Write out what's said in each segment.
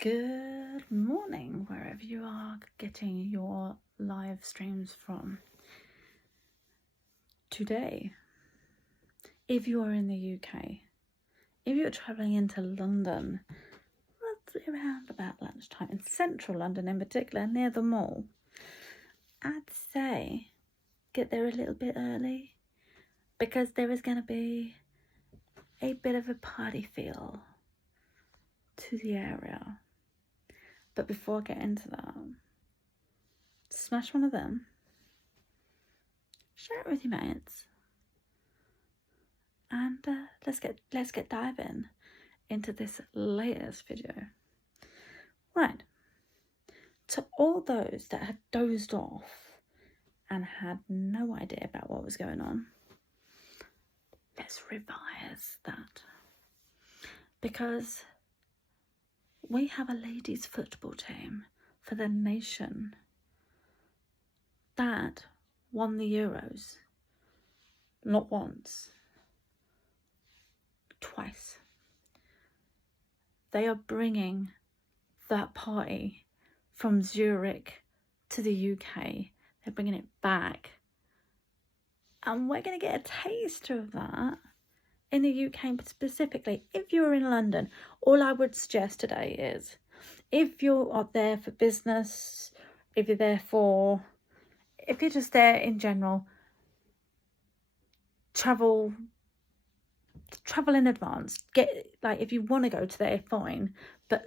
Good morning, wherever you are getting your live streams from. Today, if you are in the UK, if you're travelling into London, roughly around about lunchtime, in central London in particular, near the mall, I'd say get there a little bit early because there is going to be a bit of a party feel to the area. But before I get into that, smash one of them, share it with your mates, and let's get diving into this latest video. Right, to all those that had dozed off and had no idea about what was going on, let's revise that, because we have a ladies football team for the nation that won the Euros not once, twice. They are bringing that party from Zurich to the UK. They're bringing it back, and we're going to get a taste of that in the UK specifically. If you're in London, all I would suggest today is, if you're there for business, if you're just there in general, travel in advance. If you want to go to there, fine, but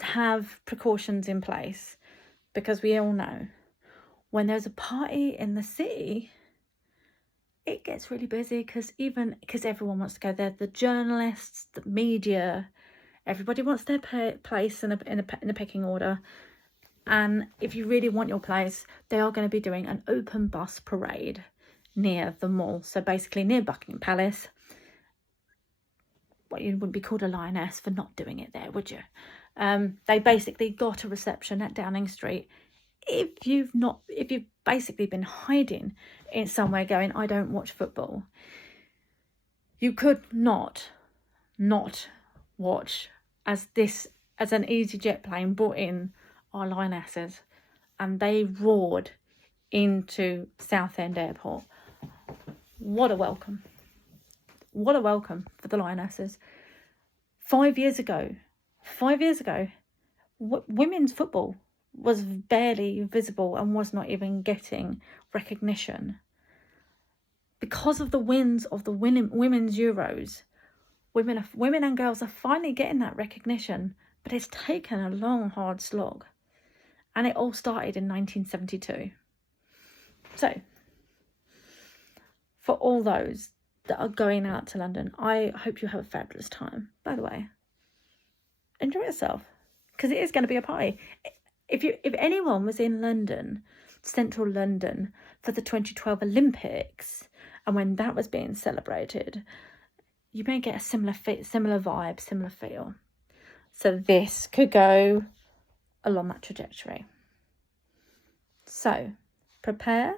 have precautions in place, because we all know when there's a party in the city, it gets really busy because everyone wants to go there. The journalists, the media, everybody wants their place in the pecking order. And if you really want your place, they are going to be doing an open bus parade near the mall. So basically near Buckingham Palace. Well, you wouldn't be called a lioness for not doing it there, would you? They basically got a reception at Downing Street. If you've basically been hiding in somewhere going, I don't watch football, you could not watch as an EasyJet plane brought in our Lionesses and they roared into Southend Airport. What a welcome. What a welcome for the Lionesses. 5 years ago, women's football was barely visible and was not even getting recognition. Because of the wins of the women's Euros, women and girls are finally getting that recognition, but it's taken a long, hard slog. And it all started in 1972. So, for all those that are going out to London, I hope you have a fabulous time. By the way, enjoy yourself, because it is going to be a party. If anyone was in London, central London, for the 2012 Olympics, and when that was being celebrated, you may get a similar vibe, similar feel. So this could go along that trajectory. So prepare.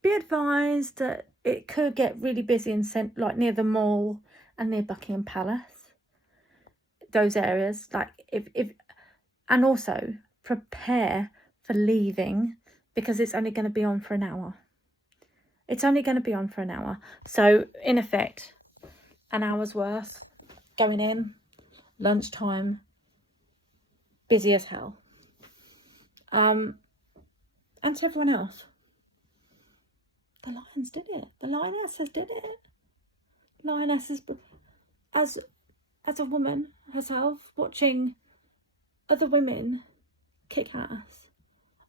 Be advised that it could get really busy near the mall and near Buckingham Palace. Those areas, and also prepare for leaving, because it's only going to be on for an hour. So in effect, an hour's worth going in, lunchtime, busy as hell. And to everyone else, the Lions did it. The Lionesses did it. Lionesses, as a woman herself, watching other women kick ass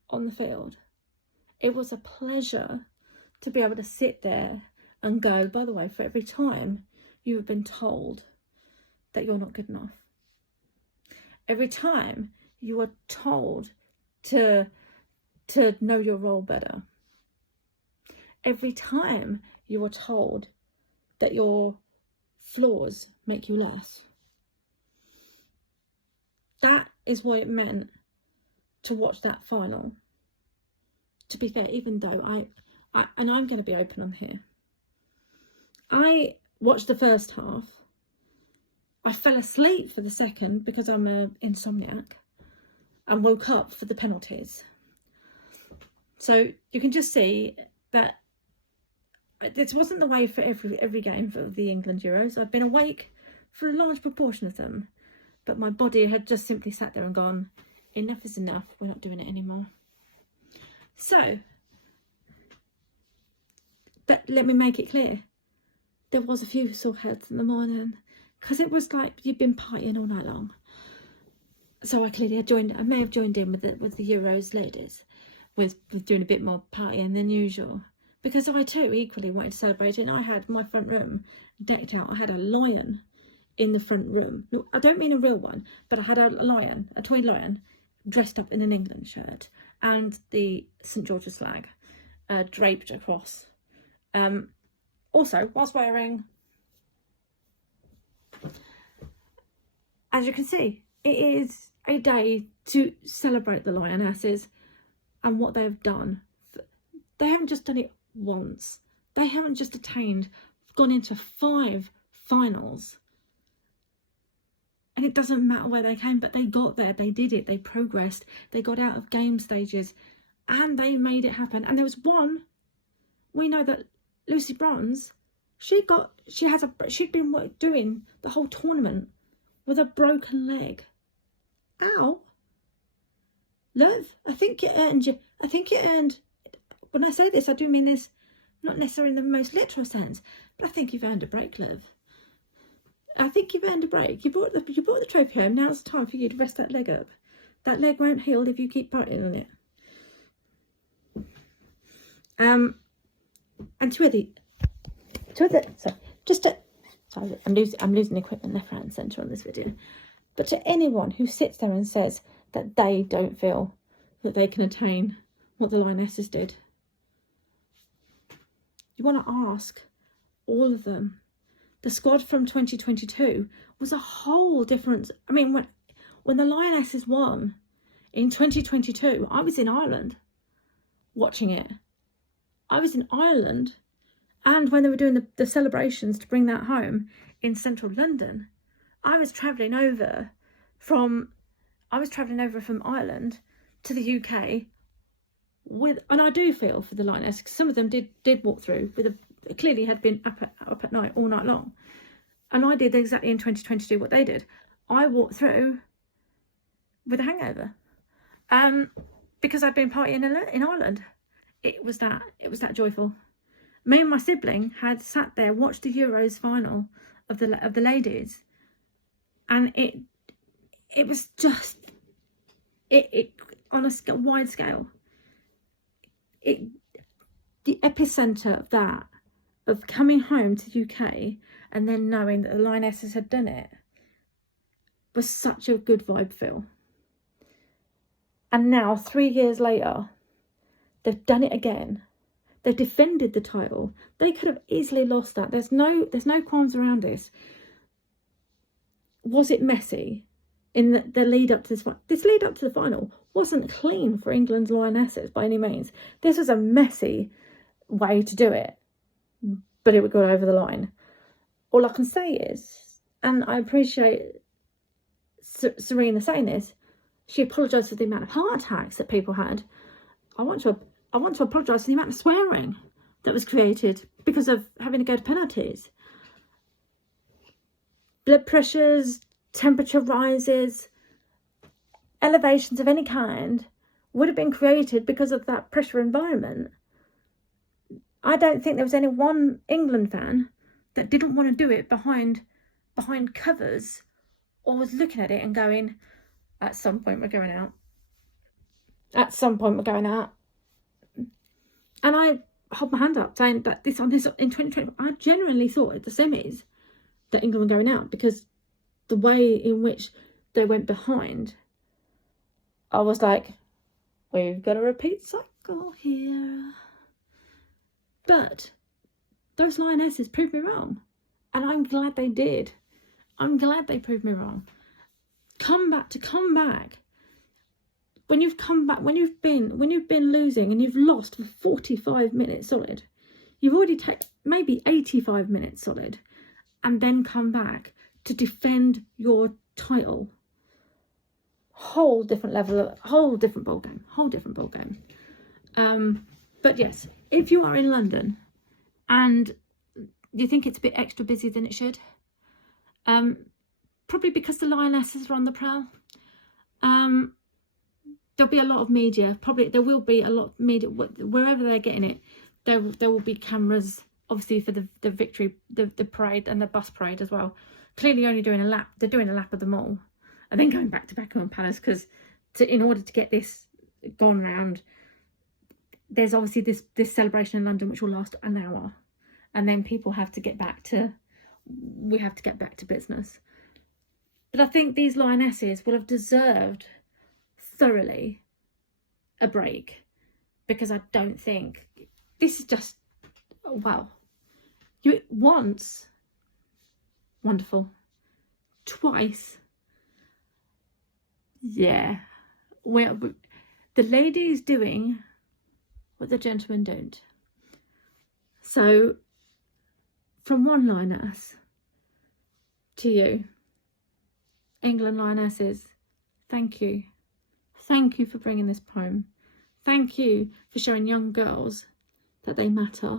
on the field, it was a pleasure to be able to sit there and go, by the way, for every time you have been told that you're not good enough, every time you are told to know your role better, every time you are told that your flaws make you less, that is what it meant to watch that final. To be fair, even though and I'm going to be open on here, I watched the first half. I fell asleep for the second because I'm an insomniac, and woke up for the penalties. So you can just see that this wasn't the way for every game for the England Euros. I've been awake for a large proportion of them, but my body had just simply sat there and gone, enough is enough, we're not doing it anymore. So, but let me make it clear, there was a few sore heads in the morning, because it was like you've been partying all night long. So I clearly I may have joined in with the Euros ladies, with doing a bit more partying than usual, because I too equally wanted to celebrate it. And I had my front room decked out. I had a lion in the front room. No, I don't mean a real one, but I had a lion, a toy lion, dressed up in an England shirt, and the St George's flag draped across. Also, whilst wearing, as you can see, it is a day to celebrate the Lionesses and what they have done. They haven't just done it once. They haven't just gone into 5 finals. And it doesn't matter where they came, but they got there, they did it, they progressed, they got out of game stages, and they made it happen. And there was one, we know that Lucy Bronze, she'd been doing the whole tournament with a broken leg. Ow. Love, I think it earned, when I say this, I do mean this not necessarily in the most literal sense, but I think you've earned a break, love. I think you've earned a break. You brought the trophy home. Now it's time for you to rest that leg up. That leg won't heal if you keep biting on it. And sorry, I'm losing equipment left, right, and centre on this video. But to anyone who sits there and says that they don't feel that they can attain what the Lionesses did, you want to ask all of them. The squad from 2022 was a whole different. I mean, when the Lionesses won in 2022, I was in Ireland watching it. I was in Ireland, and when they were doing the celebrations to bring that home in central London, I was travelling over from Ireland to the UK and I do feel for the Lionesses, because some of them did walk through clearly had been up at night all night long, and I did exactly in 2022 what they did. I walked through with a hangover, because I'd been partying in Ireland. It was that joyful. Me and my sibling had sat there, watched the Euros final of the ladies, and it was just it on a wide scale. The epicenter of that, of coming home to the UK and then knowing that the Lionesses had done it, was such a good vibe feel. And now 3 years later, they've done it again. They've defended the title. They could have easily lost that. There's no qualms around this. Was it messy in the lead up to this? This lead up to the final wasn't clean for England's Lionesses by any means. This was a messy way to do it, but it would go over the line. All I can say is, and I appreciate Serena saying this, she apologised for the amount of heart attacks that people had. I want to apologise for the amount of swearing that was created because of having to go to penalties. Blood pressures, temperature rises, elevations of any kind would have been created because of that pressure environment. I don't think there was any one England fan that didn't want to do it behind covers, or was looking at it and going, at some point we're going out. At some point we're going out. And I hold my hand up saying that in 2020, I genuinely thought at the semis that England were going out, because the way in which they went behind, I was like, we've got a repeat cycle here. But those Lionesses proved me wrong, and I'm glad they did. I'm glad they proved me wrong. Come back. When you've been losing and you've lost for 45 minutes solid, you've already taken maybe 85 minutes solid, and then come back to defend your title. Whole different level, whole different ball game. But yes, if you are in London and you think it's a bit extra busy than it should, probably because the Lionesses are on the prowl. There'll be a lot of media. Probably there will be a lot of media wherever they're getting it. There will be cameras, obviously, for the victory, the parade and the bus parade as well. Clearly, only doing a lap. They're doing a lap of them all, and then going back to Buckingham Palace because in order to get this gone round, there's obviously this celebration in London which will last an hour, and then people have to get back to. We have to get back to business. But I think these Lionesses will have deserved thoroughly a break, because I don't think this is just, wow. You once, wonderful, twice, yeah. Well, the ladies doing what the gentlemen don't. So from one Lioness to you, England Lionesses, thank you. Thank you for bringing this poem. Thank you for showing young girls that they matter.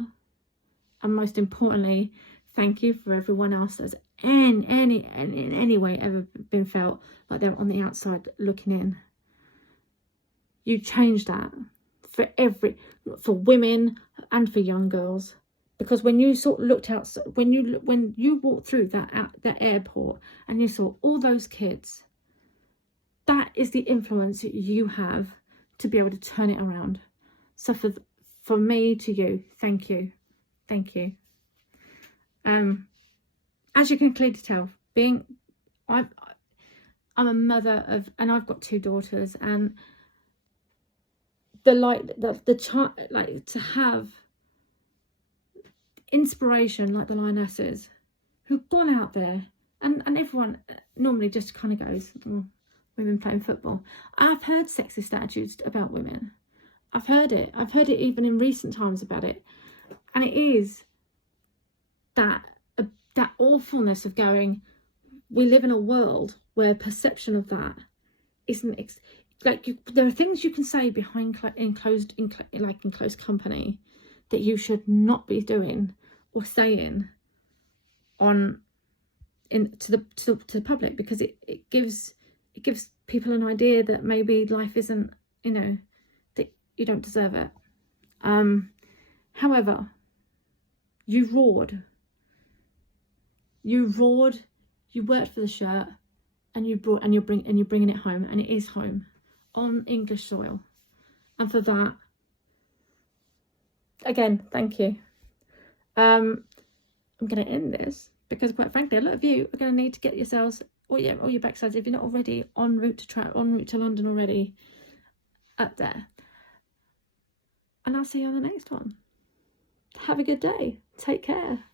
And most importantly, thank you for everyone else that's in any way ever been felt like they're on the outside looking in. You changed that for women and for young girls. Because when you sort of looked out, when you walked through that airport and you saw all those kids, that is the influence that you have to be able to turn it around. So for me to you, thank you. As you can clearly tell, I'm a mother of, and I've got 2 daughters, and the child, like, to have inspiration like the Lionesses, who've gone out there, and everyone normally just kind of goes, oh, women playing football. I've heard sexist attitudes about women. I've heard it even in recent times about it, and it is that awfulness of going, we live in a world where perception of that isn't there are things you can say behind in closed company that you should not be doing or saying to the public, because it gives people an idea that maybe life isn't, that you don't deserve it. However, you roared, you worked for the shirt, and you're bringing it home, and it is home on English soil. And for that, again, thank you. I'm going to end this because, quite frankly, a lot of you are going to need to get yourselves all your backsides, if you're not already en route to London already, up there. And I'll see you on the next one. Have a good day. Take care.